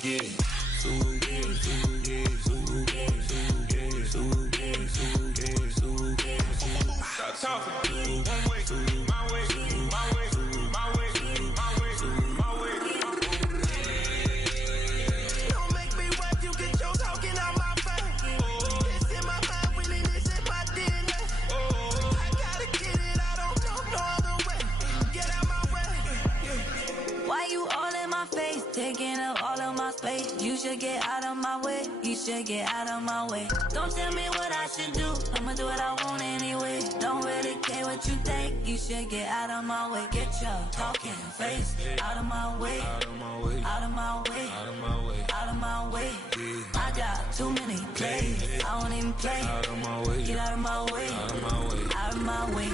get it. Stop talking. One way, my way, my way, my way, my way, my way. Don't make me wipe you, get your talking out my face. It's in my mind, winning is in my DNA. I gotta get it, I don't know no other way. Get out my way. Why you all in my face, taking up all of my space? You should get out of my way, you should get out of my way. Don't tell me what I should do, I'ma do what I want anyway. Don't really care what you think, you should get out of my way. Get your talking face out of my way, out of my way, out of my way, out of my way, out of my way. I got too many plays, I won't even play. Out of my way, get out of my way, out of my way, out of my way.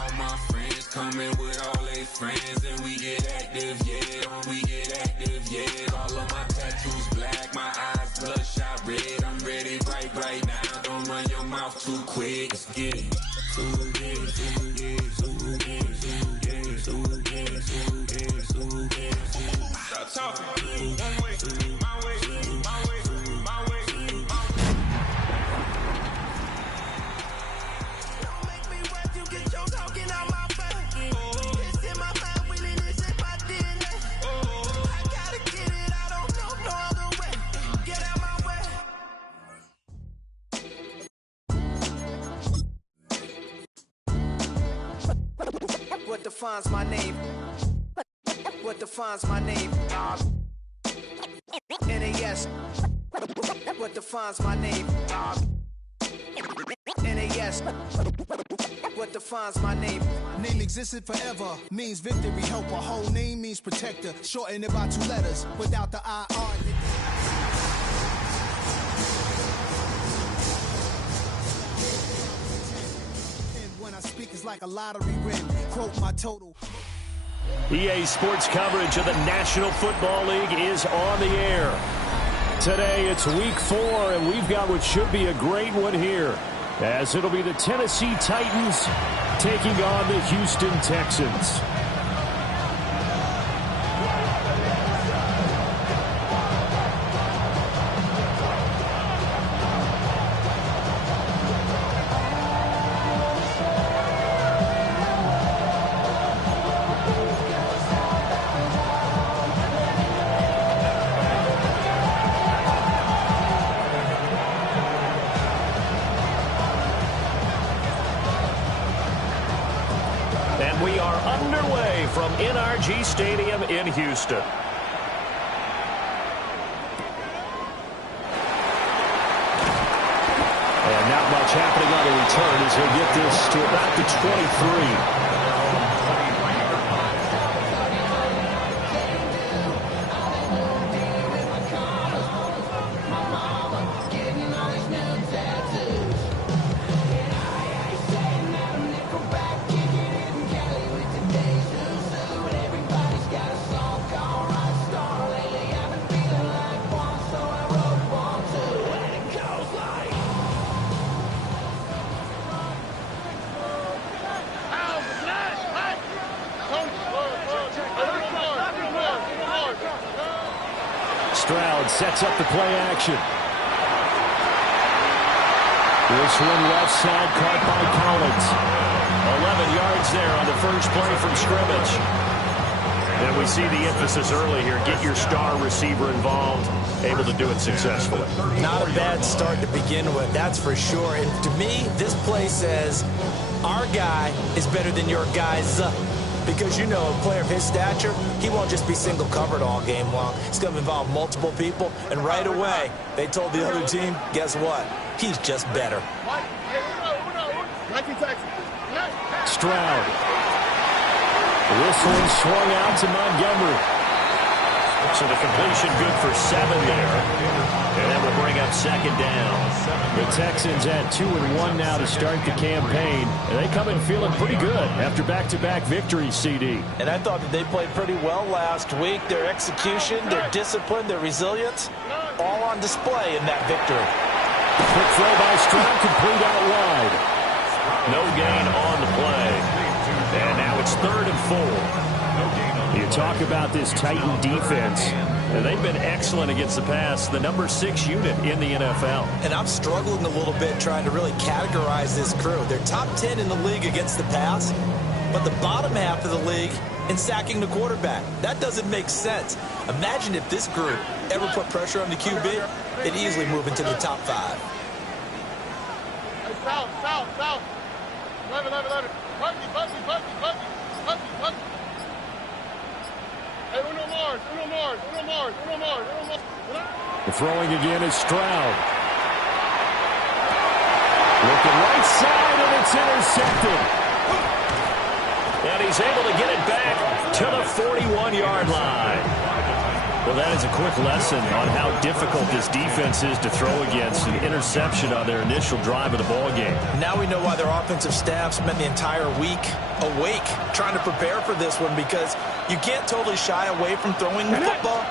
All my friends coming with all their friends, and we get active, yeah. We get active, yeah. All of my tattoos black, my eyes bloodshot red. I'm ready right now. Don't run your mouth too quick. Let's get it. Stop talking. One way, my way, my way, my way, my way. Don't make me wipe you, get your talking out my face. It's in my mind, winning is in my DNA. I gotta get it, I don't know no other way. Get out my way. What defines my name? What defines my name? NAS. What defines my name? NAS. What defines my name? Name existed forever, means victory, helper. Whole name means protector. Shorten it by 2 letters, without the IR. And when I speak, it's like a lottery win. Quote my total. EA Sports coverage of the National Football League is on the air. Today it's week 4, and we've got what should be a great one here, as it'll be the Tennessee Titans taking on the Houston Texans. From NRG Stadium in Houston. And not much happening on the return as he'll get this to about the 23. Stroud sets up the play action. This one left side, caught by Collins. 11 yards there on the first play from scrimmage. And we see the emphasis early here. Get your star receiver involved, able to do it successfully. Not a bad start to begin with, that's for sure. And to me, this play says our guy is better than your guy's. Because, you know, a player of his stature, he won't just be single covered all game long. It's going to involve multiple people. And right away, they told the other team, guess what? He's just better. Stroud. This one swung out to Montgomery. So the completion good for 7 there. And that will bring up second down. The Texans at 2-1 now to start the campaign. And they come in feeling pretty good after back-to-back victories, CD. And I thought that they played pretty well last week. Their execution, their discipline, their resilience, all on display in that victory. Quick throw by Stroud, complete out wide. No gain on the play. And now it's 3rd and 4. You talk about this Titan defense. They've been excellent against the pass, the number 6 unit in the NFL. And I'm struggling a little bit trying to really categorize this crew. They're top 10 in the league against the pass, but the bottom half of the league in sacking the quarterback. That doesn't make sense. Imagine if this group ever put pressure on the QB, they'd easily move into the top 5. Hey, south. 11. Buggy. Hey, Uno Mars. The throwing again is Stroud. Looking right side, and it's intercepted. And he's able to get it back to the 41-yard line. Well, that is a quick lesson on how difficult this defense is to throw against an interception on their initial drive of the ball game. Now we know why their offensive staff spent the entire week awake trying to prepare for this one, because you can't totally shy away from throwing the football,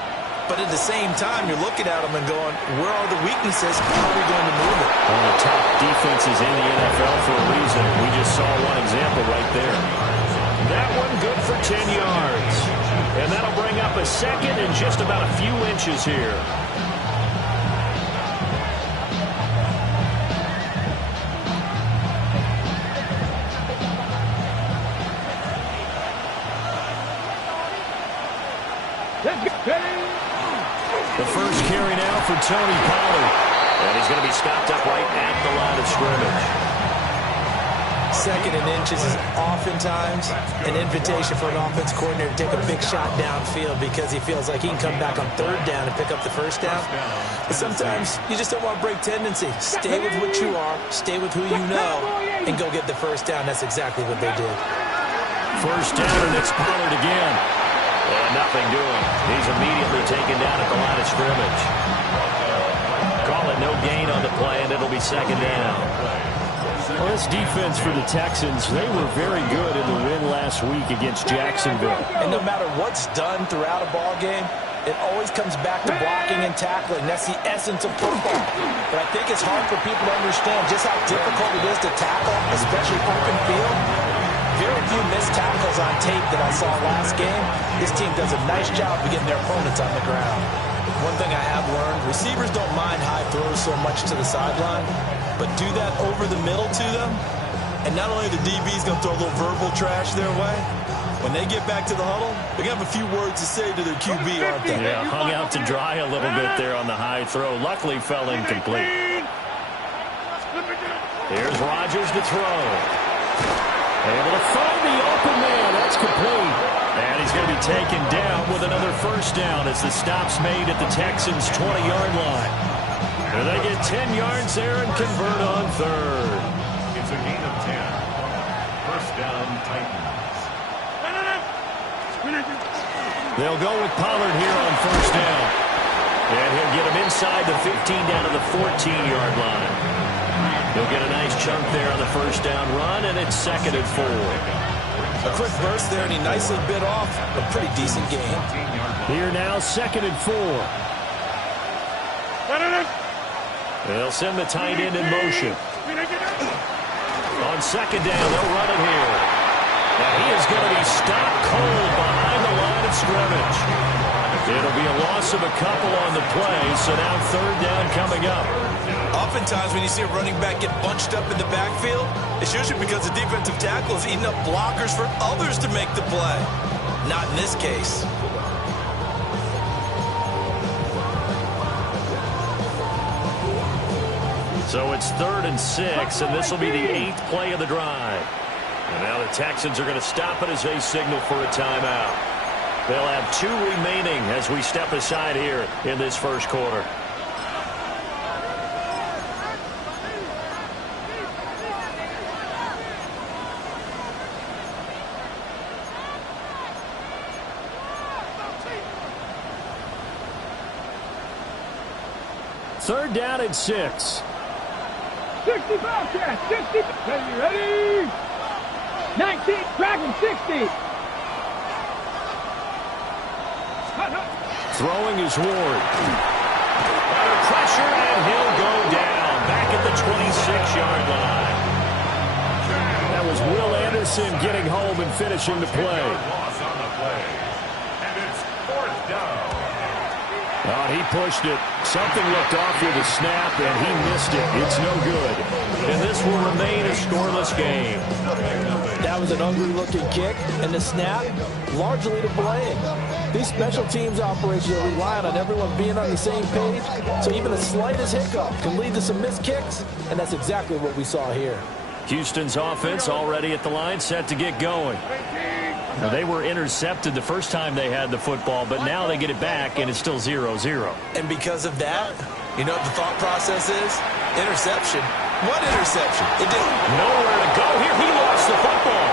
but at the same time you're looking at them and going, where are the weaknesses? How are we going to move it? One of the top defenses in the NFL for a reason. We just saw one example right there. That one good for 10 yards. And that'll bring up a second and just about a few inches here. The first carry now for Tony Pollard. And he's going to be stopped up right at the line of scrimmage. Second and inches is oftentimes an invitation for an offense coordinator to take a big shot downfield because he feels like he can come back on third down and pick up the first down. But sometimes you just don't want to break tendency. Stay with what you are, stay with who you know, and go get the first down. That's exactly what they did. First down, and it's Pollard again. And nothing doing. He's immediately taken down at the line of scrimmage. Call it no gain on the play, and it'll be second down. Well, this defense for the Texans, they were very good in the win last week against Jacksonville. And no matter what's done throughout a ball game, it always comes back to blocking and tackling. That's the essence of football. But I think it's hard for people to understand just how difficult it is to tackle, especially open field. Very few missed tackles on tape that I saw last game. This team does a nice job of getting their opponents on the ground. One thing I have learned, receivers don't mind high throws so much to the sideline, but do that over the middle to them, and not only the DB's going to throw a little verbal trash their way, when they get back to the huddle, they're going to have a few words to say to their QB, aren't they? Yeah, hung out to dry a little bit there on the high throw. Luckily fell incomplete. Here's Rodgers to throw. Able to find the open man. That's complete. And he's going to be taken down with another first down as the stop's made at the Texans' 20-yard line. And they get 10 yards there and convert on third. It's a gain of 10. First down, Titans. They'll go with Pollard here on first down. And he'll get him inside the 15 down to the 14-yard line. He'll get a nice chunk there on the first down run, and it's 2nd and 4. A quick burst there, and he nicely bit off a pretty decent gain. Here now, 2nd and 4. They'll send the tight end in motion. On second down, they'll run it here. And he is going to be stopped cold behind the line of scrimmage. It'll be a loss of a couple on the play, so now third down coming up. Oftentimes when you see a running back get bunched up in the backfield, it's usually because the defensive tackle is eating up blockers for others to make the play. Not in this case. So it's 3rd and 6, and this will be the 8th play of the drive. And now the Texans are going to stop it as they signal for a timeout. They'll have 2 remaining as we step aside here in this first quarter. Third down and 6. 65 catch, 60. Ready? 19, tracking 60. Throwing is Ward. Under pressure, and he'll go down. Back at the 26-yard line. That was Will Anderson getting home and finishing the play. plays. And it's 4th down. Oh, he pushed it. Something looked off with the snap, and he missed it. It's no good. And this will remain a scoreless game. That was an ugly-looking kick, and the snap, largely to blame. These special teams operations are relying on everyone being on the same page, so even the slightest hiccup can lead to some missed kicks, and that's exactly what we saw here. Houston's offense already at the line, set to get going. Now, they were intercepted the first time they had the football, but now they get it back, and it's still 0-0. And because of that, you know what the thought process is? Interception. What interception? It didn't. Nowhere to go here. He lost the football.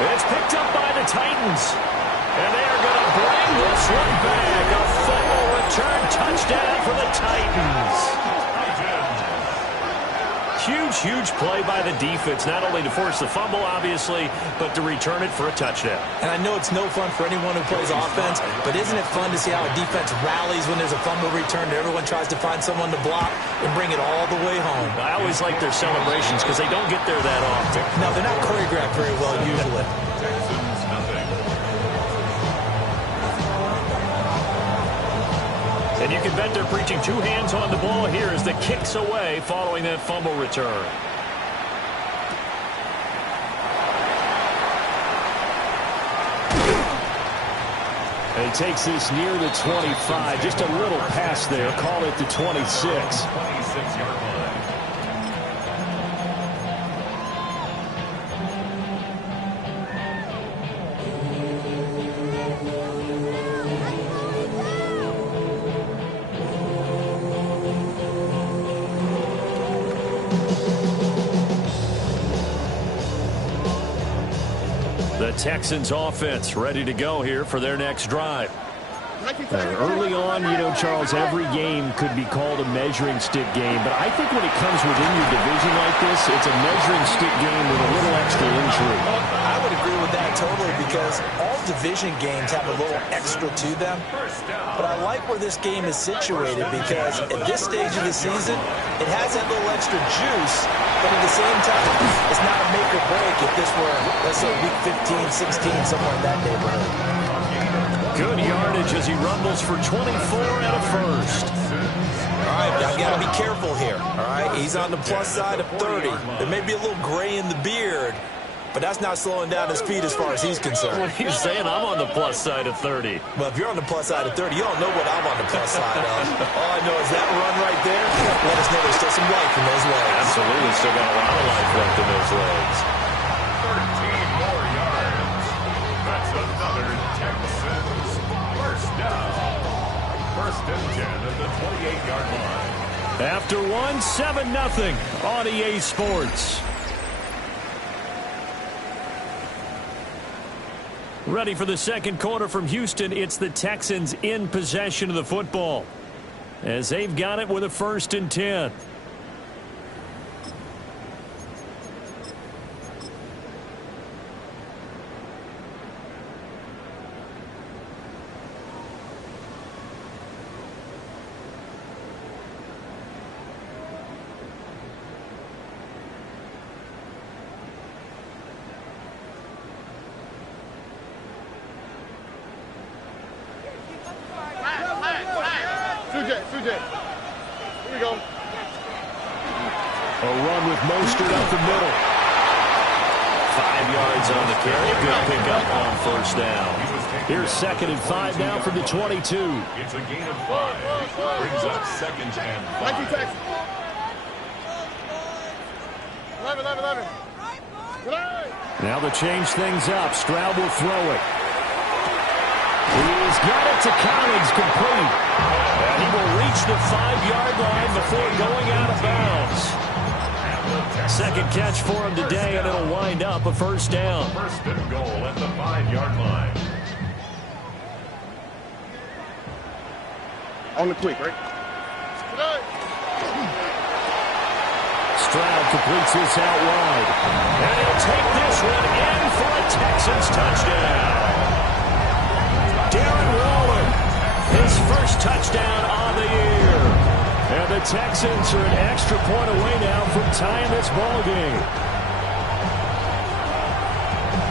And it's picked up by the Titans. And they are going to bring this one back. A fumble return touchdown for the Titans. Huge play by the defense, not only to force the fumble, obviously, but to return it for a touchdown. And I know it's no fun for anyone who plays offense, but isn't it fun to see how a defense rallies when there's a fumble return and everyone tries to find someone to block and bring it all the way home? I always like their celebrations because they don't get there that often. No, they're not choreographed very well usually. Texans nothing. And you can bet they're preaching two hands on the ball here as the kick's away following that fumble return. And he takes this near the 25. Just a little pass there. Call it the 26. 26-yard line. The Texans offense ready to go here for their next drive. Early on, you know, Charles, every game could be called a measuring stick game, but I think when it comes within your division like this, it's a measuring stick game with a little extra intrigue. I would agree with that totally because all division games have a little extra to them. But I like where this game is situated because at this stage of the season, it has that little extra juice, but at the same time, it's not a make or break if this were, let's say, week 15, 16, somewhere in that neighborhood. Good yardage as he rumbles for 24 and a first. All right, now got to be careful here. All right, he's on the plus side of 30. There may be a little gray in the beard, but that's not slowing down his speed as far as he's concerned. What are you saying? I'm on the plus side of 30. Well, if you're on the plus side of 30, you don't know what I'm on the plus side of. All I know is that run right there, let us know there's still some life in those legs. Absolutely, still got a lot of life left in those legs. 13 more yards. That's another Texans first down. 1st and 10 at the 28-yard line. After one, 7-0 on EA Sports. Ready for the second quarter from Houston. It's the Texans in possession of the football as they've got it with a 1st and 10. CJ. Here we go. A run with Mostert up the middle. 5 yards on the carry. Good pickup on 1st down. Here's 2nd and 5 now from the 22. It's a gain of 5. Brings up 2nd and 5. 11. Now to change things up. Stroud will throw it. He's got it to Collins, complete. And he will reach the 5-yard line before going out of bounds. 2nd catch for him today, and it'll wind up a 1st down. 1st and goal at the 5-yard line. On the quick, right? Stroud completes this out wide. And he'll take this one in for a Texans touchdown. Darren Waller, his 1st touchdown on the year. And the Texans are an extra point away now from tying this ball game.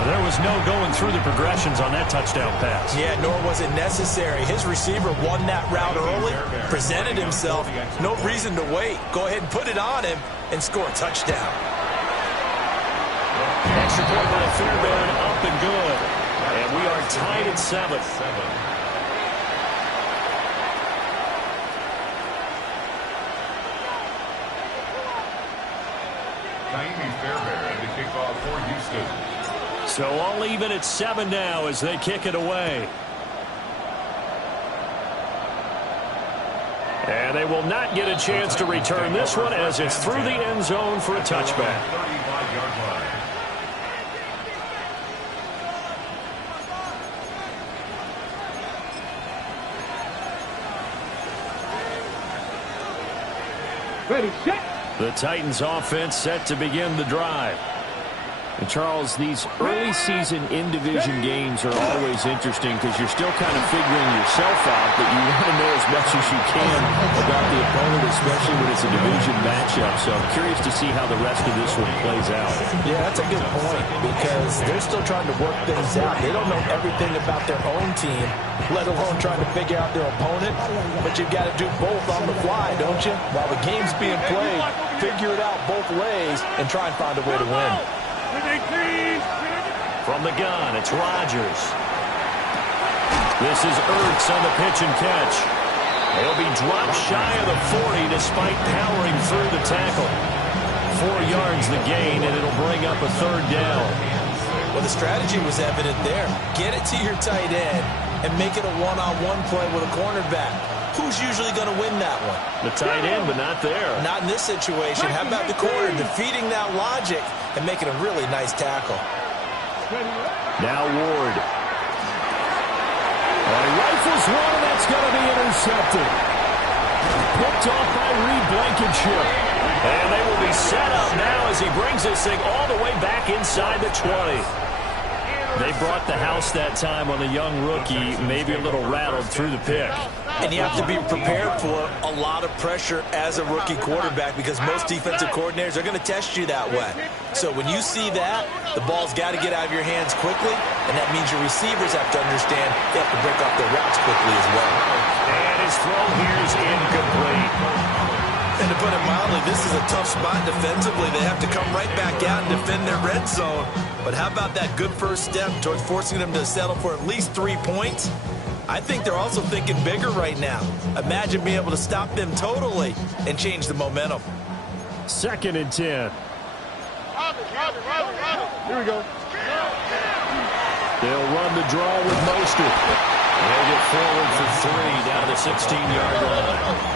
There was no going through the progressions on that touchdown pass. Yeah, nor was it necessary. His receiver won that route early, presented himself. No reason to wait. Go ahead and put it on him and score a touchdown. Extra point by Fairbairn, up and good. And we are tied at 7. Fairbairn to kick off for Houston. So all even at 7 now as they kick it away. And they will not get a chance to return this one as it's through the end zone for a touchback. 35-yard line. Ready, set. The Titans offense set to begin the drive. And Charles, these early season in-division games are always interesting because you're still kind of figuring yourself out, but you want to know as much as you can about the opponent, especially when it's a division matchup. So I'm curious to see how the rest of this one plays out. Yeah, that's a good point because they're still trying to work things out. They don't know everything about their own team, let alone trying to figure out their opponent. But you've got to do both on the fly, don't you? While the game's being played, figure it out both ways and try and find a way to win. From the gun, it's Rodgers. This is Ertz on the pitch and catch. He'll be dropped shy of the 40 despite powering through the tackle. 4 yards the gain, and it'll bring up a third down. Well, the strategy was evident there. Get it to your tight end and make it a one-on-one play with a cornerback. Who's usually going to win that one? The tight end, but not there. Not in this situation. How about the corner defeating that logic and making a really nice tackle? Now Ward. He rifles one, and that's going to be intercepted. Picked off by Reed Blankenship. And they will be set up now as he brings this thing all the way back inside the 20. They brought the house that time on the young rookie, maybe a little rattled through the pick. And you have to be prepared for a lot of pressure as a rookie quarterback because most defensive coordinators are going to test you that way. So when you see that, the ball's got to get out of your hands quickly, and that means your receivers have to understand they have to break off their routes quickly as well. And his throw here is incomplete. And to put it mildly, this is a tough spot defensively. They have to come right back out and defend their red zone. But how about that good first step towards forcing them to settle for at least 3 points? I think they're also thinking bigger right now. Imagine being able to stop them totally and change the momentum. 2nd and 10. Here we go. They'll run the draw with Mostert. They'll get forward for 3 down to the 16-yard line.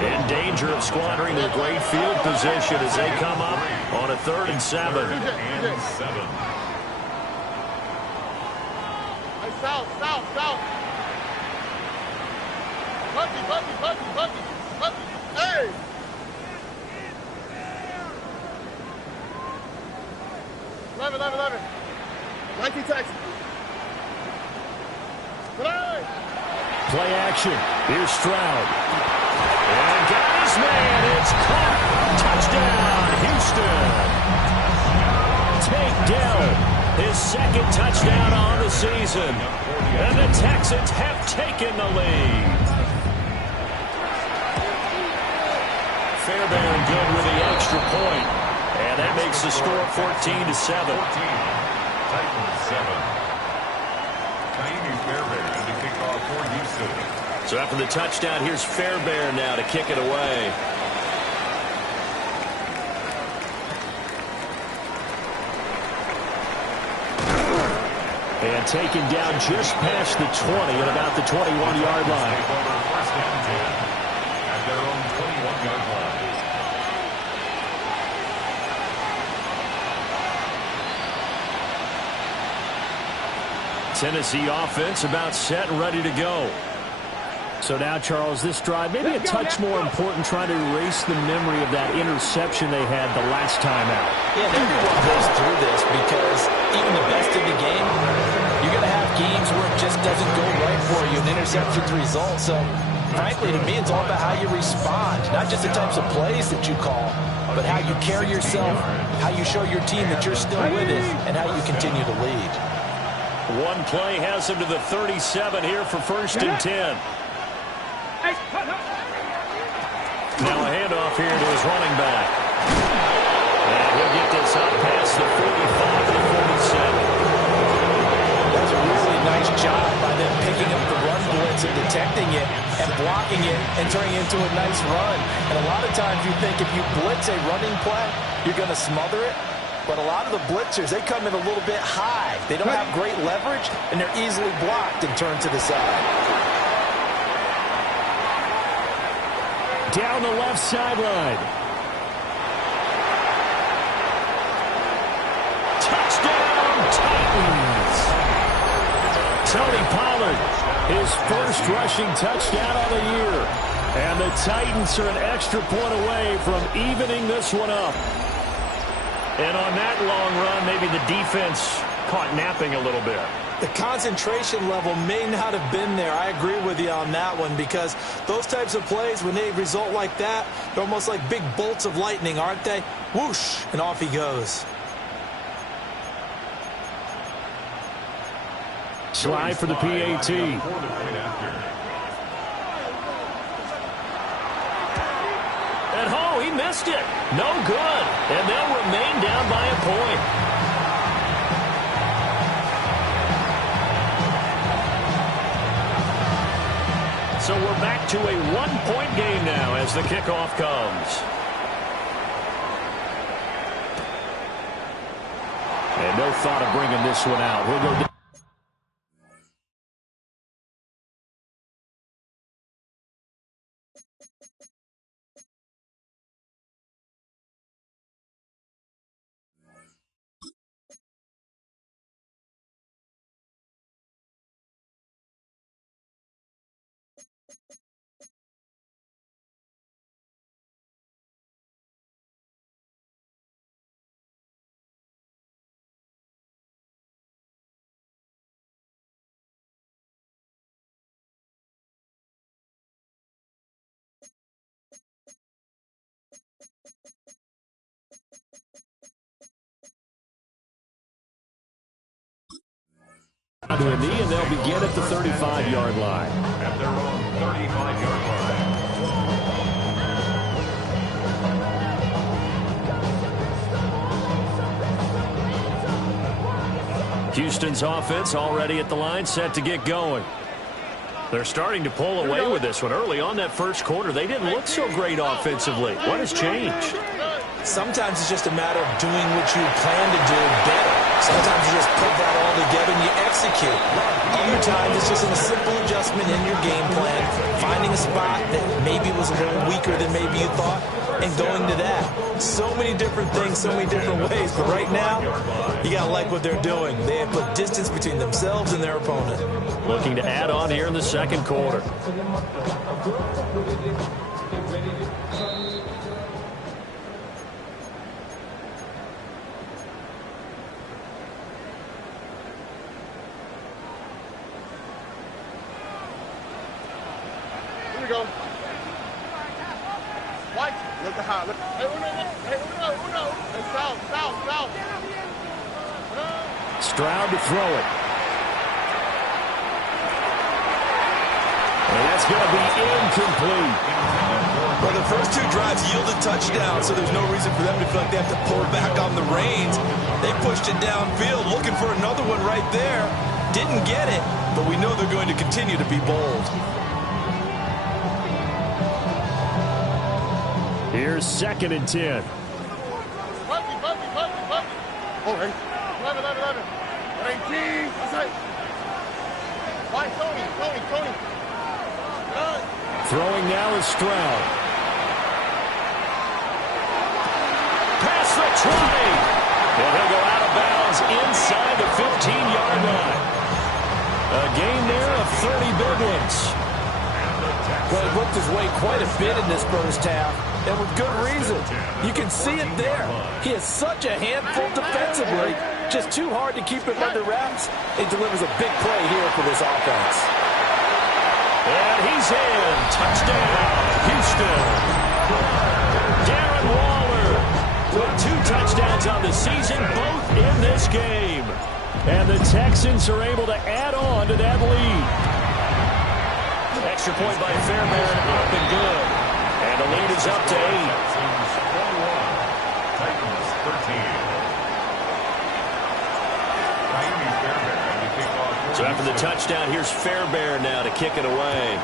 In danger of squandering their great field position as they come up on a 3rd and 7. South. Bucky. Hey! 11. 19 Texas. Play action. Here's Stroud. And got his man. It's caught. Touchdown, Houston. Take Dell. His 2nd touchdown on the season. And the Texans have taken the lead. Fairbairn good with the extra point. And that makes the score 14-7. Titans 7. Fairbairn to kick off for Houston. So after the touchdown, here's Fairbairn now to kick it away. And taken down just past the 20 at about the 21-yard line. First and 10 at their own 21-yard line. Tennessee offense about set and ready to go. So now, Charles, this drive maybe a touch more important, trying to erase the memory of that interception they had the last time out. Yeah, and everyone goes through this because even the best in the game, you're going to have games where it just doesn't go right for you, and interceptions result. So, frankly, to me, it's all about how you respond, not just the types of plays that you call, but how you carry yourself, how you show your team that you're still with it, and how you continue to lead. One play has him to the 37 here for 1st and 10. Now a handoff here to his running back. And he'll get this up past the 45 to the 47. That's a really nice job by them picking up the run blitz and detecting it and blocking it and turning it into a nice run. And a lot of times you think if you blitz a running play, you're going to smother it. But a lot of the blitzers, they come in a little bit high. They don't have great leverage, and they're easily blocked and turned to the side. Down the left sideline. Touchdown, Titans. Tony Pollard, his first rushing touchdown of the year. And the Titans are an extra point away from evening this one up. And on that long run, maybe the defense caught napping a little bit. The concentration level may not have been there. I agree with you on that one, because those types of plays, when they result like that, they're almost like big bolts of lightning, aren't they? Whoosh, and off he goes. Slide for the PAT. And oh, he missed it. No good. And they'll remain down by a point. So we're back to a one-point game now as the kickoff comes. And no thought of bringing this one out. We'll go down. To a knee, and they'll begin at the 35-yard line. At their own 35-yard line. Houston's offense already at the line, set to get going. They're starting to pull away with this one. Early on that first quarter, they didn't look so great offensively. What has changed? Sometimes it's just a matter of doing what you plan to do better. Sometimes you just put that all together and you execute. Other times it's just a simple adjustment in your game plan, finding a spot that maybe was a little weaker than maybe you thought, and going to that. So many different things, so many different ways. But right now, you got to like what they're doing. They have put distance between themselves and their opponent. Looking to add on here in the second quarter. Go. White, look at high. Look. Hey, Uno. Hey, south. Stroud to throw it. And that's going to be incomplete. Well, the first two drives yielded touchdowns, so there's no reason for them to feel like they have to pull back on the reins. They pushed it downfield, looking for another one right there. Didn't get it, but we know they're going to continue to be bold. Here's 2nd and 10. Bucky. Oh, hey. 11. 18. White, Tony. Throwing now is Stroud. Past the 20. And he'll go out of bounds inside the 15-yard line. A gain there of 30 big ones. Well, he worked his way quite a bit in this first half, and with good reason. You can see it there. He is such a handful defensively, just too hard to keep him under wraps. It delivers a big play here for this offense. And he's in. Touchdown, Houston. Darren Waller touchdowns on the season, both in this game. And the Texans are able to add on to that lead. Extra point by Fairbairn, up and good. And the lead is up to 8. Titans 13. So after the touchdown, here's Fairbairn now to kick it away.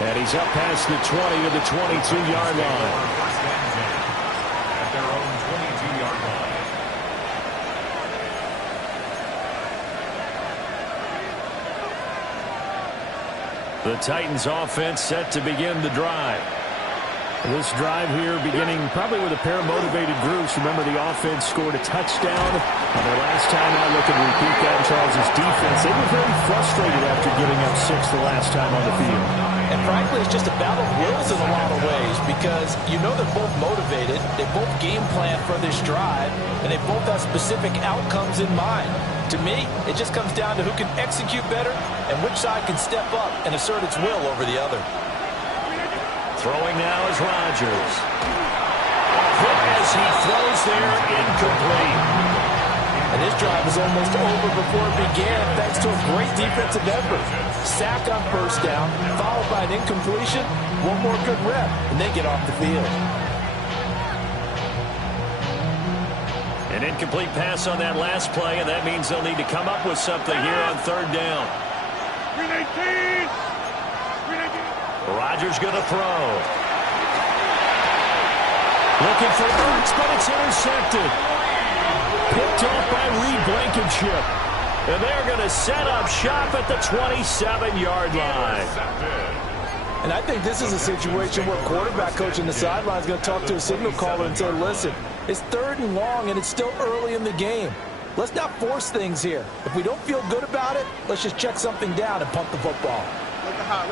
And he's up past the 20 to the 22-yard line. At their own 22-yard line. The Titans offense set to begin the drive. This drive here beginning probably with a pair of motivated groups. Remember, the offense scored a touchdown on their last time out. Looking to repeat that in Charles's defense. They were very frustrated after giving up 6 the last time on the field. And frankly, it's just a battle of wills in a lot of ways because you know they're both motivated. They both game plan for this drive, and they both have specific outcomes in mind. To me, it just comes down to who can execute better and which side can step up and assert its will over the other. Throwing now is Rodgers. As he throws there, incomplete. And this drive is almost over before it began thanks to a great defensive effort. Sack on first down, followed by an incompletion, one more good rep, and they get off the field. An incomplete pass on that last play, and that means they'll need to come up with something here on third down. Rodgers going to throw. Looking for Ertz, but it's intercepted. Picked off by Reed Blankenship. And they're going to set up shop at the 27-yard line. And I think this is a situation where quarterback coach on the sideline is going to talk to a signal caller and say, listen, it's 3rd and long, and it's still early in the game. Let's not force things here. If we don't feel good about it, let's just check something down and pump the football. Let the hot.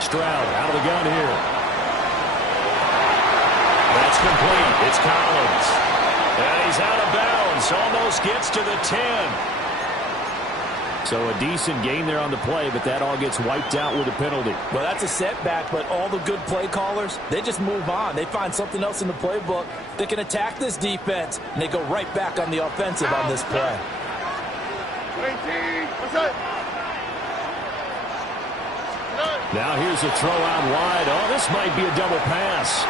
Stroud out of the gun here. That's complete. It's Collins. And he's out of bounds. Almost gets to the 10. So a decent gain there on the play, but that all gets wiped out with a penalty. Well, that's a setback, but all the good play callers, they just move on. They find something else in the playbook that can attack this defense, and they go right back on the offensive on this play. 18. What's up? Now here's a throw out wide. Oh, this might be a double pass.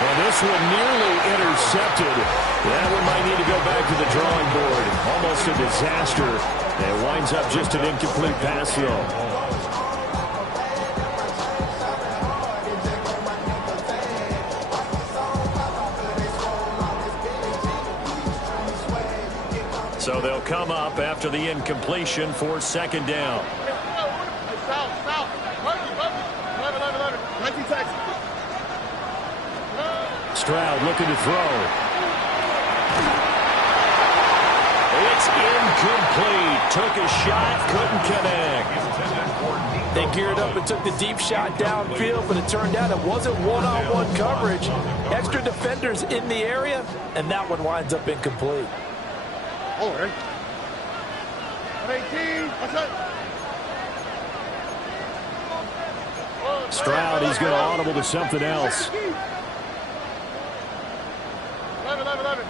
Well, this one nearly intercepted. That one might need to go back to the drawing board. Almost a disaster. It winds up just an incomplete pass, though. So they'll come up after the incompletion for 2nd down. Stroud looking to throw. It's incomplete. Took a shot, couldn't connect. They geared up and took the deep shot downfield, but it turned out it wasn't one-on-one coverage. Extra defenders in the area, and that one winds up incomplete. Oh, right. 18. What's up? Stroud, he's going to audible to something else. 11.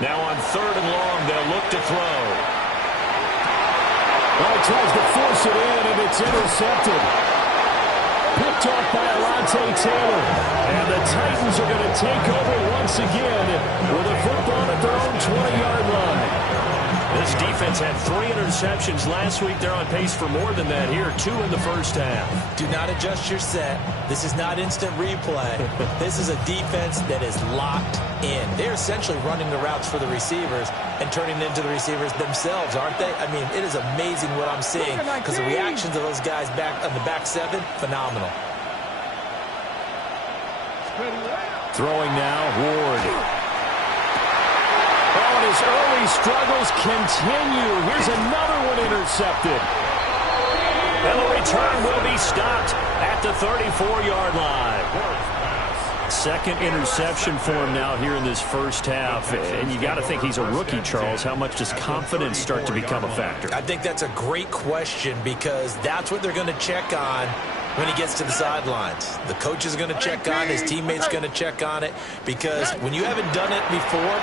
Now on 3rd and long, they'll look to throw. Well, he tries to force it in, and it's intercepted. Picked off by Alontae Taylor. And the Titans are going to take over once again with a football at their own 20-yard line. This defense had 3 interceptions last week. They're on pace for more than that here, 2 in the first half. Do not adjust your set. This is not instant replay. This is a defense that is locked in. They're essentially running the routes for the receivers and turning it into the receivers themselves, aren't they? I mean, it is amazing what I'm seeing because the reactions of those guys back on the back 7, phenomenal. Throwing now, Ward. Oh, and his early struggles continue. Here's another one intercepted. And the return will be stopped at the 34-yard line. Second interception for him now here in this first half. And you got to think he's a rookie, Charles. How much does confidence start to become a factor? I think that's a great question because that's what they're going to check on when he gets to the sidelines. The coach is going to check on it. His teammates going to check on it because when you haven't done it before,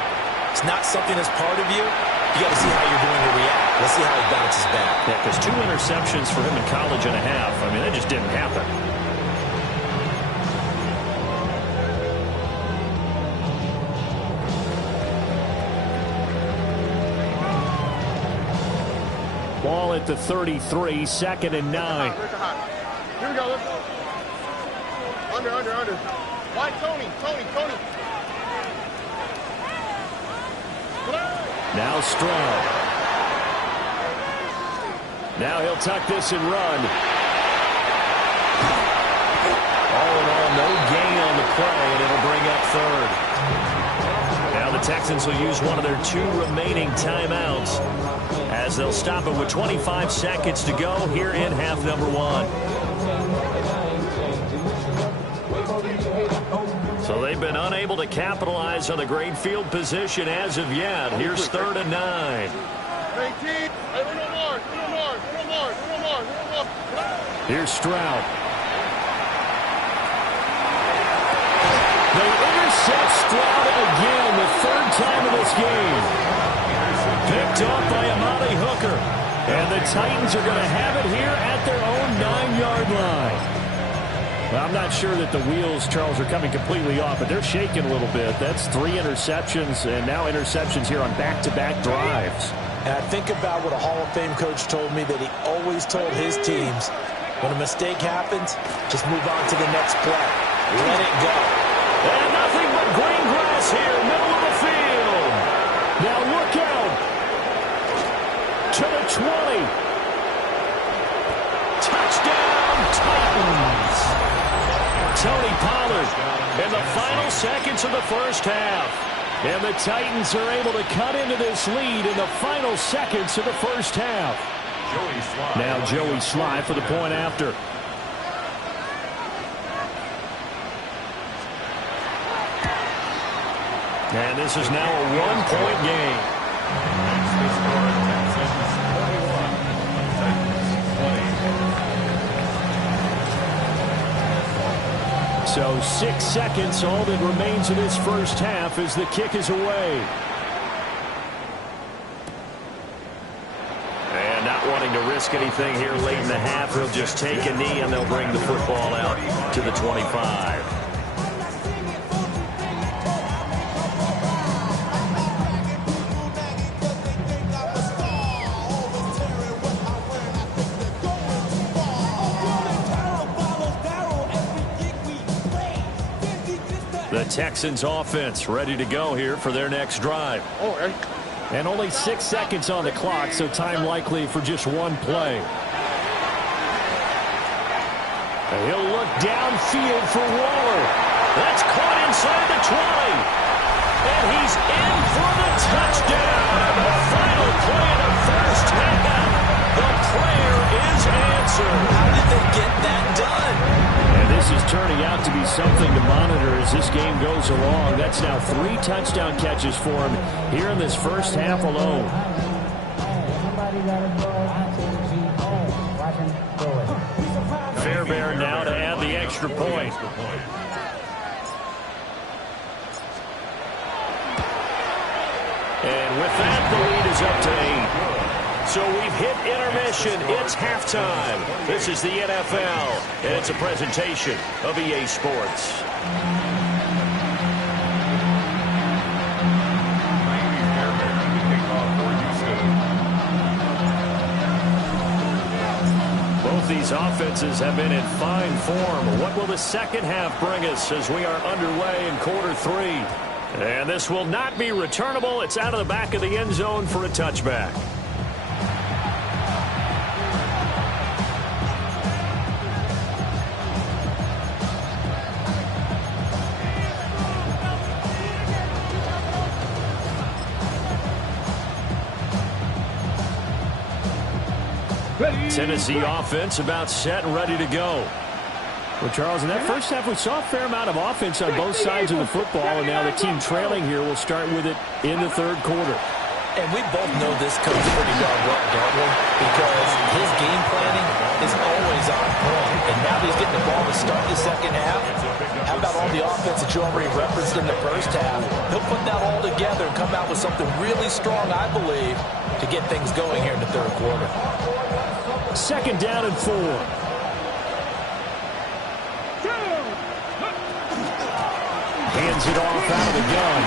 it's not something that's part of you. You got to see how you're going to react. Let's see how he bounces back. Yeah, because 2 interceptions for him in college and a half. I mean, that just didn't happen. Ball at the 33, 2nd and 9. Here we go. Let's go. Under. Why, Tony. Now Stroud. Now he'll tuck this and run. All in all, no gain on the play, and it'll bring up 3rd. Now the Texans will use one of their 2 remaining timeouts as they'll stop it with 25 seconds to go here in half number 1. So they've been unable to capitalize on the great field position as of yet. Here's 3rd and 9. Here's Stroud. They intercept Stroud again, the 3rd time in this game. Picked off by Amani Hooker. And the Titans are going to have it here at their own 9-yard line. Well, I'm not sure that the wheels, Charles, are coming completely off, but they're shaking a little bit. That's 3 interceptions, and now interceptions here on back-to-back drives. And I think about what a Hall of Fame coach told me that he always told his teams, when a mistake happens, just move on to the next play. Let it go. And nothing but green grass here, middle of the field. Now look out. To the 20. Touchdown, Titans. Tony Pollard in the final seconds of the first half. And the Titans are able to cut into this lead in the final seconds of the first half. Now Joey Sly for the point after. And this is now a 1-point game. So 6 seconds, all that remains of this first half as the kick is away. And not wanting to risk anything here late in the half, he'll just take a knee and they'll bring the football out to the 25. The Texans offense ready to go here for their next drive. And only 6 seconds on the clock, so time likely for just 1 play. And he'll look downfield for Waller. That's caught inside the 20. And he's in for the touchdown. The final play of the first half. The prayer is answered. How did they get that done? And this is turning out to be something to monitor as this game goes along. That's now 3 touchdown catches for him here in this first half alone. Fairbairn now to add the extra point. And with that, the lead is up to 8. So we've hit intermission. It's halftime. This is the NFL, and it's a presentation of EA Sports. Both these offenses have been in fine form. What will the second half bring us as we are underway in quarter 3? And this will not be returnable. It's out of the back of the end zone for a touchback. Tennessee offense about set and ready to go. Well, Charles, in that first half, we saw a fair amount of offense on both sides of the football, and now the team trailing here will start with it in the third quarter. And we both know this coach pretty well, don't we? Because his game planning is always on point. And now that he's getting the ball to start the second half, how about all the offense that you already referenced in the first half? He'll put that all together and come out with something really strong, I believe, to get things going here in the third quarter. Second down and 4. Hands it off out of the gun.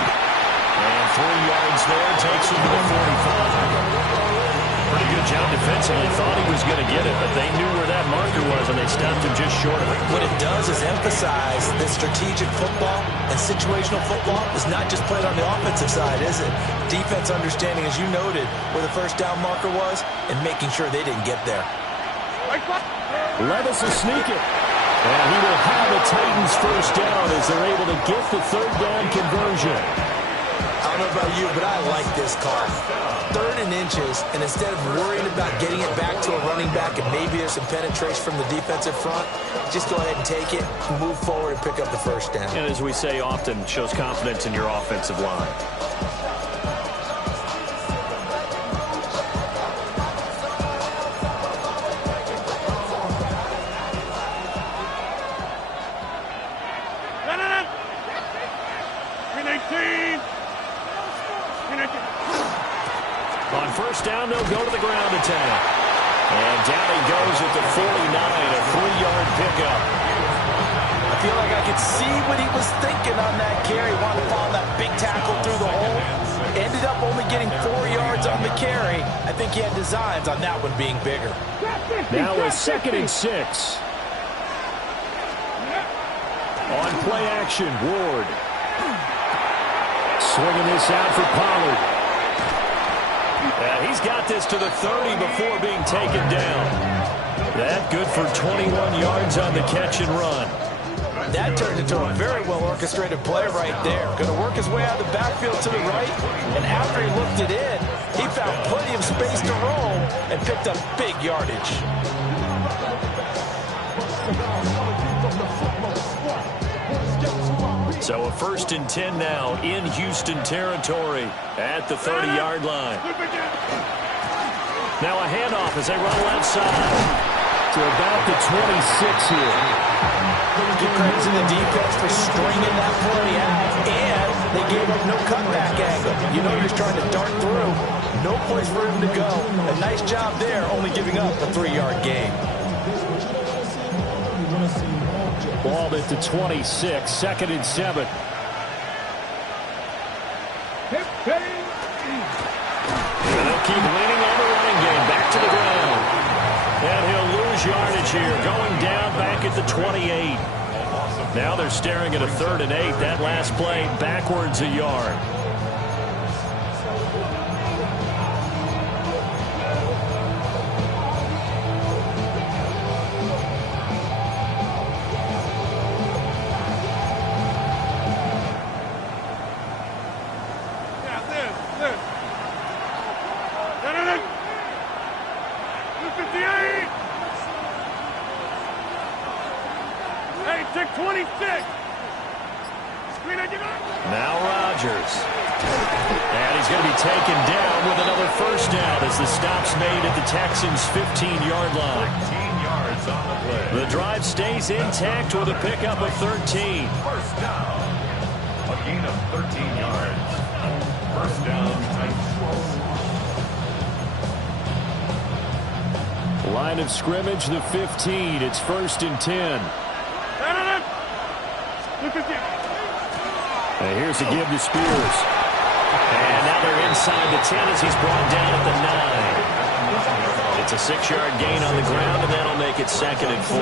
And 3 yards there, takes him to the 45. Pretty good job defensively. Thought he was going to get it, but they knew where that marker was, and they stopped him just short of it. What it does is emphasize that strategic football and situational football is not just played on the offensive side, is it? Defense understanding, as you noted, where the first down marker was and making sure they didn't get there. Levis will sneak it. And he will have the Titans first down as they're able to get the third down conversion. I don't know about you, but I like this call. 3rd and inches, and instead of worrying about getting it back to a running back and maybe there's some penetration from the defensive front, just go ahead and take it, move forward, and pick up the first down. And as we say often, shows confidence in your offensive line. On first down, they'll go to the ground attack. And down he goes at the 49, a 3-yard pickup. I feel like I could see what he was thinking on that carry. Wanted to follow that big tackle through the hole. Ended up only getting 4 yards on the carry. I think he had designs on that one being bigger. Now a 2nd and 6. On play action, Ward. Swinging this out for Pollard. And he's got this to the 30 before being taken down. That good for 21 yards on the catch and run. That turned into a very well-orchestrated play right there. Going to work his way out of the backfield to the right, and after he looked it in, he found plenty of space to roam and picked up big yardage. So a 1st and 10 now in Houston territory at the 30-yard line. Now a handoff as they run left side to about the 26 here. Give credit to the defense for stringing that play out, and they gave up no cutback angle. You know, you're just trying to dart through. No place for him to go. A nice job there, only giving up a 3-yard gain. Ball at the 26, 2nd and 7. And they'll keep leaning on the running game back to the ground. And he'll lose yardage here, going down back at the 28. Now they're staring at a 3rd and 8. That last play backwards a yard. Now Rodgers. And he's going to be taken down with another first down as the stop's made at the Texans' 15-yard line. 15 yards on the play. The drive stays intact with a pickup of 13. First down. A gain of 13 yards. First down, Titans. Line of scrimmage, the 15. It's 1st and 10. And here's a give to Spears. And now they're inside the 10 as he's brought down at the 9. It's a 6-yard gain on the ground, and that'll make it 2nd and 4.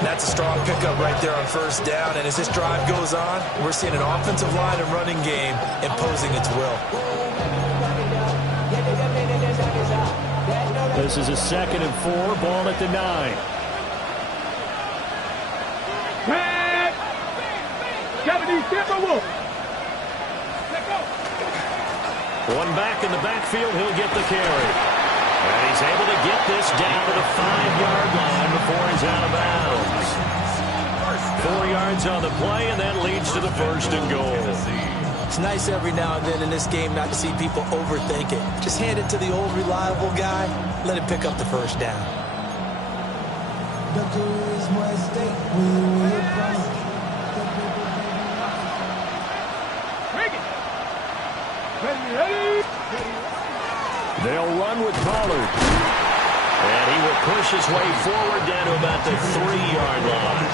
That's a strong pickup right there on first down, and as this drive goes on, we're seeing an offensive line and running game imposing its will. This is a 2nd and 4, ball at the 9. One back in the backfield, he'll get the carry. And he's able to get this down to the 5-yard line before he's out of bounds. 4 yards on the play, and that leads to the 1st and goal. It's nice every now and then in this game not to see people overthink it. Just hand it to the old reliable guy, let him pick up the 1st down. They'll run with Pollard. And he will push his way forward down to about the 3-yard line.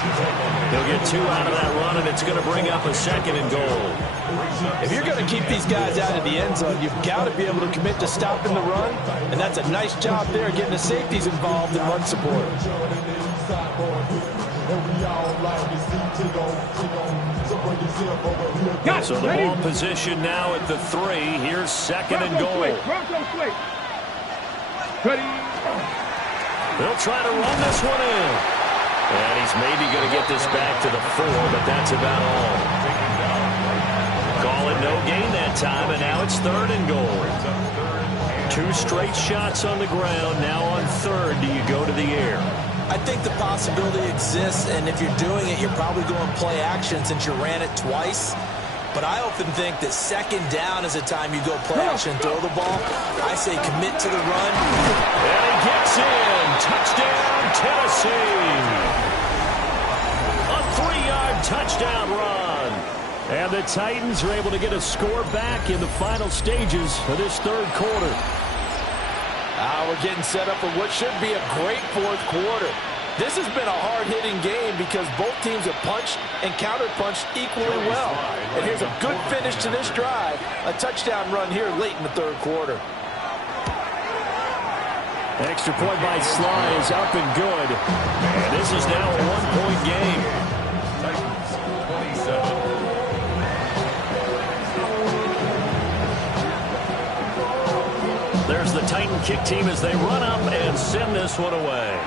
He'll get 2 out of that run, and it's going to bring up a 2nd and goal. If you're going to keep these guys out of the end zone, you've got to be able to commit to stopping the run, and that's a nice job there getting the safeties involved in run support. So the ball position now at the 3. Here's 2nd and goal. They'll try to run this one in. And he's maybe going to get this back to the 4, but that's about all. Call it no gain that time, and now it's 3rd and goal. 2 straight shots on the ground. Now on 3rd, do you go to the air? I think the possibility exists, and if you're doing it, you're probably going play action since you ran it twice. But I often think that 2nd down is the time you go play action and throw the ball. I say commit to the run. And he gets in. Touchdown, Tennessee. A 3-yard touchdown run. And the Titans are able to get a score back in the final stages of this 3rd quarter. We're getting set up for what should be a great 4th quarter. This has been a hard-hitting game because both teams have punched and counter-punched equally well. And here's a good finish to this drive. A touchdown run here late in the 3rd quarter. Extra point by Sly is up and good. And this is now a 1-point game. Titans 27. There's the Titan kick team as they run up and send this one away.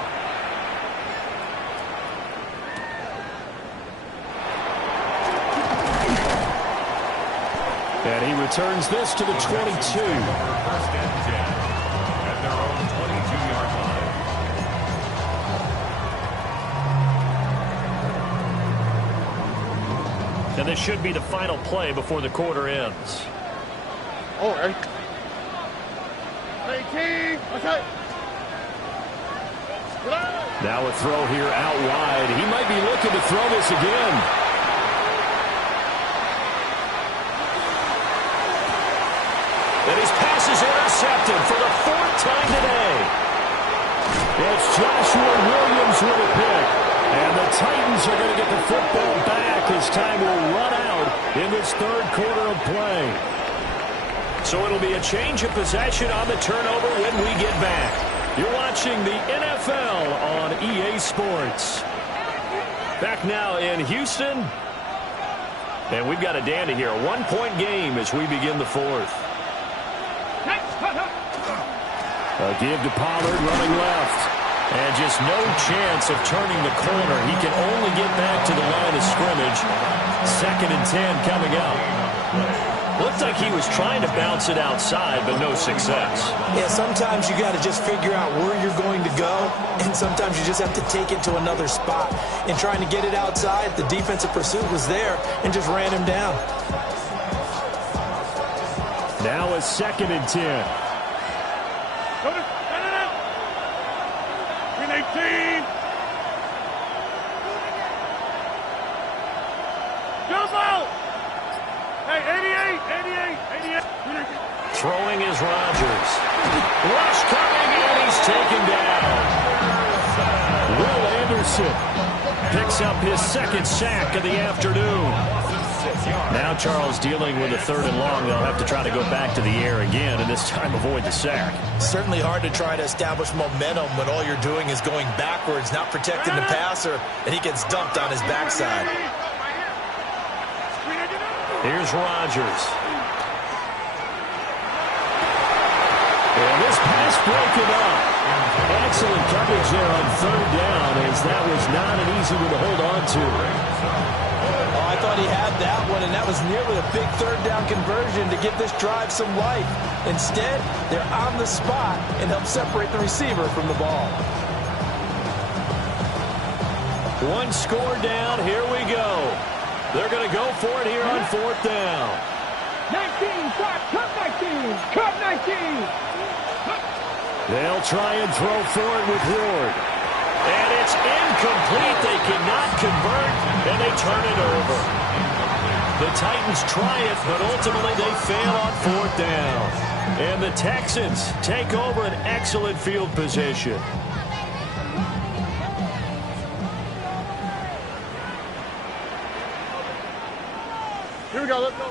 And he returns this to the 22. 1st and 10 at their own 22-yard line. And this should be the final play before the quarter ends. Oh, right. 18. Okay. Now a throw here out wide. He might be looking to throw this again. And his pass is intercepted for the 4th time today. It's Joshua Williams with a pick. And the Titans are going to get the football back as time will run out in this 3rd quarter of play. So it'll be a change of possession on the turnover when we get back. You're watching the NFL on EA Sports. Back now in Houston. And we've got a dandy here. A 1-point game as we begin the 4th. A give to Pollard running left. And just no chance of turning the corner. He can only get back to the line of scrimmage. 2nd and 10 coming up. Looked like he was trying to bounce it outside, but no success. Yeah, sometimes you got to just figure out where you're going to go, and sometimes you just have to take it to another spot. In trying to get it outside, the defensive pursuit was there and just ran him down. Now a 2nd and 10. 18. Jump out. Hey, 88. Throwing is Rodgers. Rush coming, and he's taken down. Will Anderson picks up his 2nd sack of the afternoon. Now Charles dealing with a 3rd and long. They'll have to try to go back to the air again, and this time avoid the sack. Certainly hard to try to establish momentum when all you're doing is going backwards, not protecting the passer, and he gets dumped on his backside. Here's Rodgers. And this pass broken up. Excellent coverage there on 3rd down, as that was not an easy one to hold on to. Oh, I thought he had that one, and that was nearly a big 3rd down conversion to give this drive some life. Instead, they're on the spot and help separate the receiver from the ball. One score down. Here we go. They're going to go for it here on fourth down. 19, cut 19, cut 19. They'll try and throw for it with Ward. And it's incomplete. They cannot convert, and they turn it over. The Titans try it, but ultimately they fail on fourth down. And the Texans take over an excellent field position. Here we go, let's go.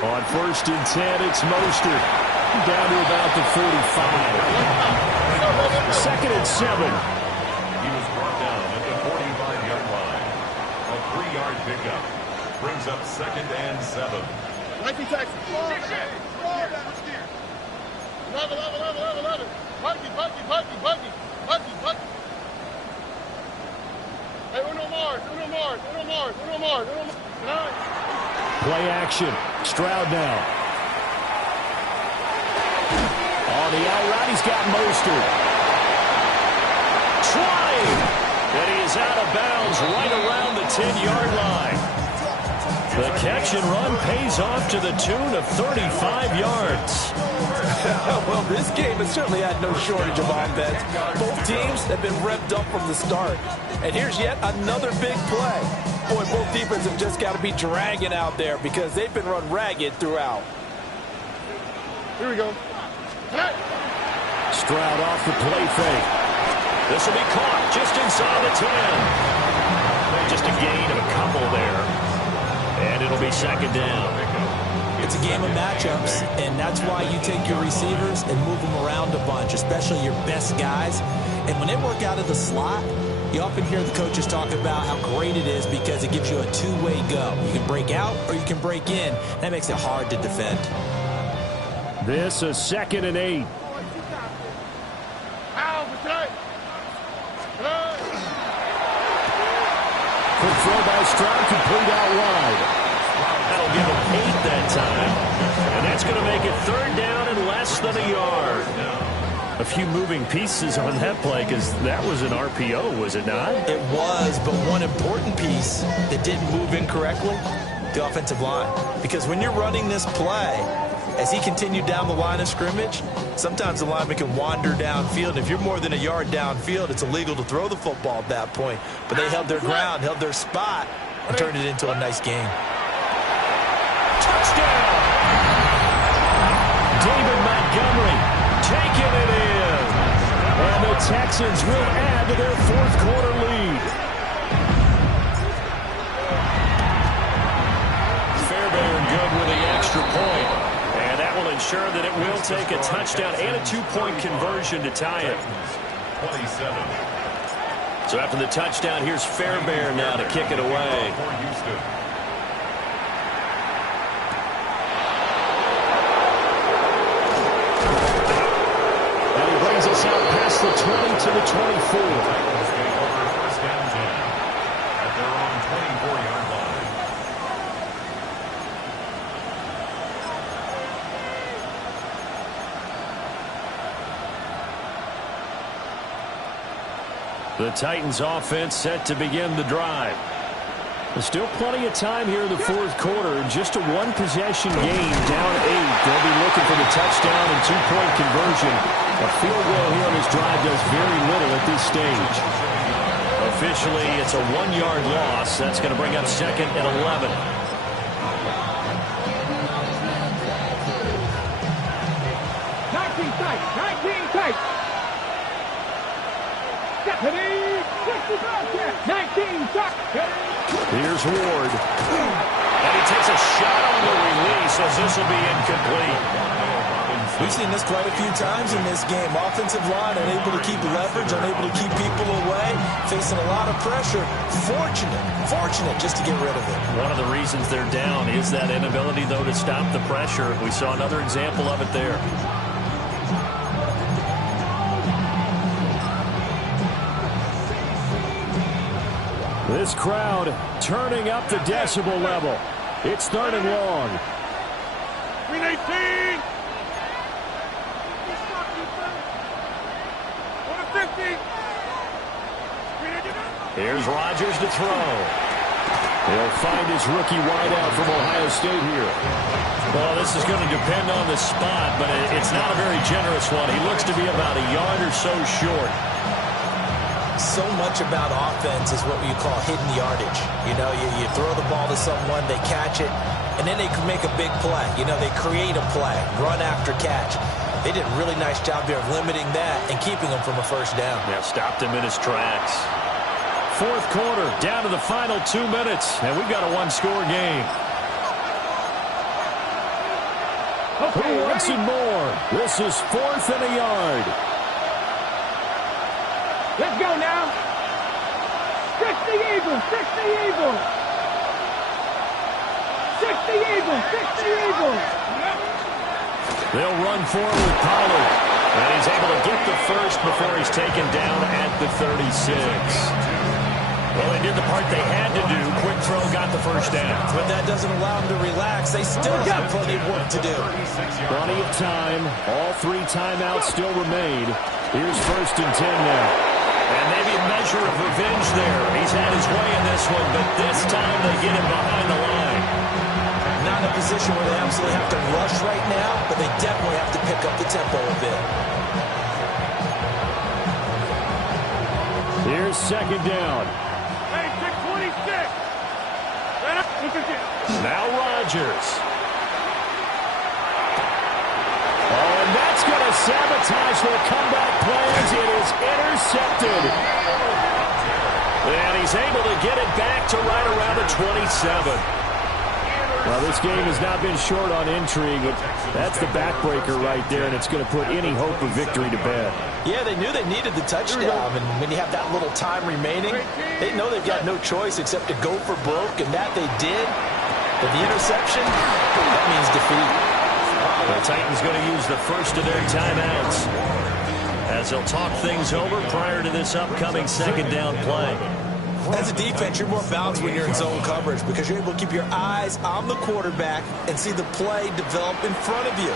On 1st and 10, it's Mostert. Down to about the 45. 2nd and 7. He was brought down at the 45-yard line. A 3-yard pickup brings up 2nd and 7. 19 Texas. 11. Buggy. Hey, Uno Mars. Play action. Stroud now. On the out route, he's got Mostert. Trying. And he is out of bounds right around the 10-yard line. The catch and run pays off to the tune of 35 yards. Well, this game has certainly had no shortage of offense. Both teams have been revved up from the start. And here's yet another big play. Boy, both defenses have just got to be dragging out there because they've been run ragged throughout. Here we go. Stroud off the play fake. This will be caught just inside the 10. Just a gain of a couple there. And it'll be 2nd down. It's a game of matchups, and that's why you take your receivers and move them around a bunch, especially your best guys. And when they work out of the slot, you often hear the coaches talk about how great it is because it gives you a two-way go. You can break out or you can break in. That makes it hard to defend. This is 2nd and 8. Quick throw by Stroud, complete out wide. That'll give him 8 that time. And that's going to make it 3rd down and less than a yard. A few moving pieces on that play because that was an RPO, was it not? It was, but one important piece that didn't move incorrectly, the offensive line. Because when you're running this play, as he continued down the line of scrimmage, sometimes the lineman can wander downfield. If you're more than a yard downfield, it's illegal to throw the football at that point. But they held their ground, held their spot, and turned it into a nice game. Touchdown! David Montgomery taking it in. And the Texans will add to their 4th quarter lead. Fairbairn good with the extra point. And that will ensure that it will take a touchdown and a 2-point conversion to tie it. 27. So after the touchdown, here's Fairbairn now to kick it away. For Houston. And he brings us out past the 20 to the 24. First down 10 at their own 24-yard line. The Titans offense set to begin the drive. There's still plenty of time here in the 4th quarter. Just a one-possession game, down 8. They'll be looking for the touchdown and 2-point conversion. A field goal here on this drive does very little at this stage. Officially, it's a 1-yard loss. That's going to bring up 2nd and 11. Here's Ward. And he takes a shot on the release as this will be incomplete. We've seen this quite a few times in this game. Offensive line unable to keep leverage, unable to keep people away, facing a lot of pressure. Fortunate just to get rid of it. One of the reasons they're down is that inability, though, to stop the pressure. We saw another example of it there. This crowd turning up the decibel level. It's 3rd and long. Green 18. Go to 50. Green Here's Rodgers to throw. He'll find his rookie wideout from Ohio State here. Well, this is going to depend on the spot, but it's not a very generous one. He looks to be about a yard or so short. So much about offense is what you call hidden yardage. You know, you throw the ball to someone, they catch it, and then they can make a big play. You know, they create a play, run after catch. They did a really nice job there of limiting that and keeping him from a first down. Yeah, stopped him in his tracks. Fourth quarter, down to the final 2 minutes, and we've got a one-score game. Who wants it more? This is 4th and a yard. Let's go now. 60 Eagles, 60 Eagles. 60 Eagles, 60 Eagles. They'll run forward with Pollard. And he's able to get the first before he's taken down at the 36. Well, they did the part they had to do. Quick throw got the first down. But that doesn't allow them to relax. They still have plenty of work to do. Plenty of time. All 3 timeouts still remain. Here's 1st and 10 now. And maybe a measure of revenge there. He's had his way in this one, but this time they get him behind the line. Not in a position where they absolutely have to rush right now, but they definitely have to pick up the tempo a bit. Here's 2nd down. Hey, 626. Now Rodgers. Oh, and that's going to sabotage their comeback plans. It is intercepted. And he's able to get it back to right around the 27. Well, this game has not been short on intrigue, but that's the backbreaker right there, and it's going to put any hope of victory to bed. Yeah, they knew they needed the touchdown, and when you have that little time remaining, they know they've got no choice except to go for broke, and that they did. But the interception, that means defeat. The Titans going to use the first of their timeouts as they'll talk things over prior to this upcoming 2nd down play. As a defense, you're more balanced when you're in zone coverage because you're able to keep your eyes on the quarterback and see the play develop in front of you.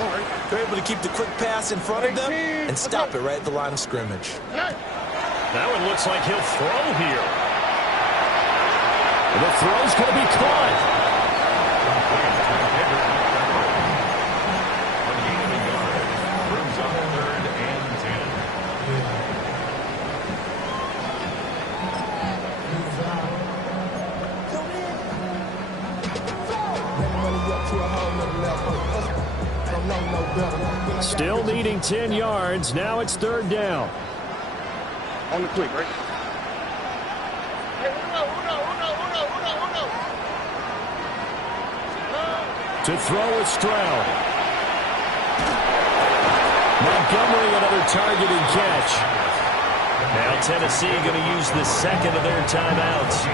You're able to keep the quick pass in front of them and stop it right at the line of scrimmage. That one looks like he'll throw here. And the throw's going to be caught. Still needing 10 yards. Now it's 3rd down. On the quick, right? To throw is Stroud. Montgomery, another target and catch. Now Tennessee going to use the 2nd of their timeouts,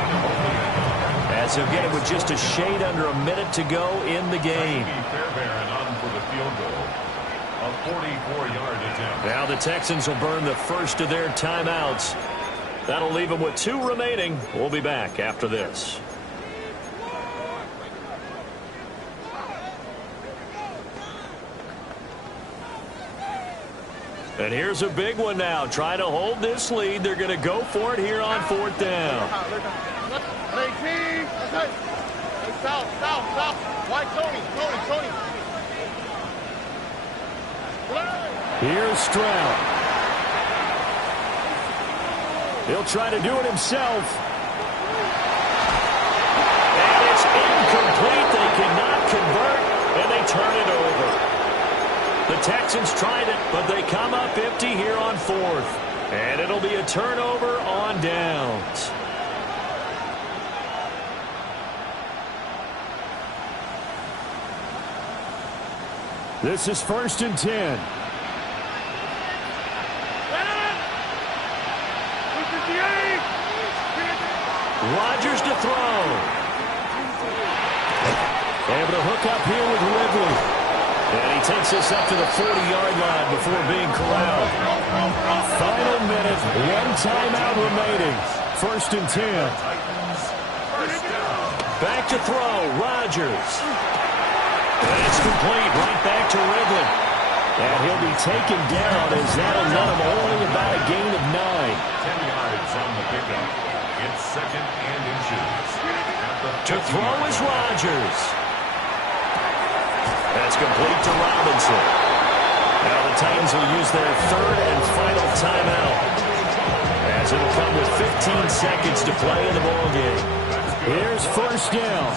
as they'll get it with just a shade under a minute to go in the game. A 44-yard attempt. Now the Texans will burn the first of their timeouts. That'll leave them with 2 remaining. We'll be back after this. And here's a big one now. Trying to hold this lead. They're going to go for it here on 4th down. Hey, south. White Tony. Here's Stroud. He'll try to do it himself. And it's incomplete. They cannot convert, and they turn it over. The Texans tried it, but they come up empty here on 4th. And it'll be a turnover on downs. This is 1st and 10. Rodgers to throw. Able to hook up here with Ridley. And he takes this up to the 40-yard line before being corralled. Final minute, 1 timeout remaining. 1st and 10. Back to throw, Rodgers. And it's complete, right back to Ridley. And he'll be taken down as that'll net him only about a gain of 9. 10 yards on the pickup. It's 2nd and inches. To throw is Rodgers. That's complete to Robinson. Now the Titans will use their 3rd and final timeout, as it'll come with 15 seconds to play in the ballgame. Here's first down.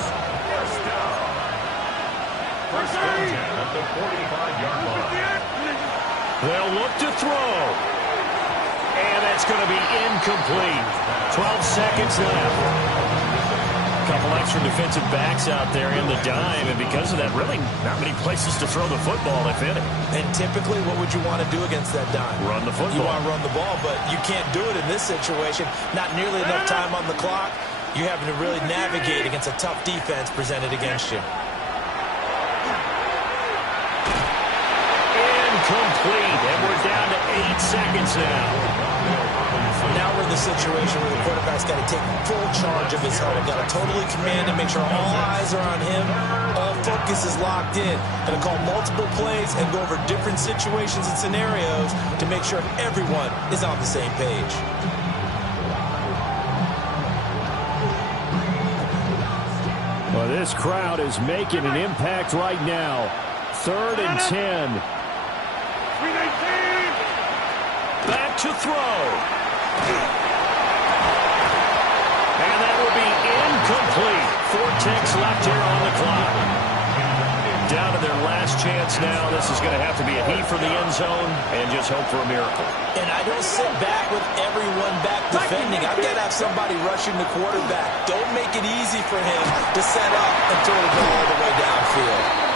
First and 10 at the 45-yard line. They'll look to throw. And that's going to be incomplete. 12 seconds left. A couple extra defensive backs out there in the dime, and because of that, really not many places to throw the football, if any. And typically, what would you want to do against that dime? Run the football. You want to run the ball, but you can't do it in this situation. Not nearly enough time on the clock. You're having to really navigate against a tough defense presented against you. Incomplete, and we're down to 8 seconds now. Now we're in the situation where the quarterback's got to take full charge of his helmet, got to totally command and make sure all eyes are on him, all focus is locked in. Going to call multiple plays and go over different situations and scenarios to make sure everyone is on the same page. Well, this crowd is making an impact right now. 3rd and 10. Back to throw. And that will be incomplete. 4 ticks left here on the clock. Down to their last chance now. This is going to have to be a heave for the end zone and just hope for a miracle. And I don't sit back with everyone back defending. I've got to have somebody rushing the quarterback. Don't make it easy for him to set up and throw the ball all the way downfield.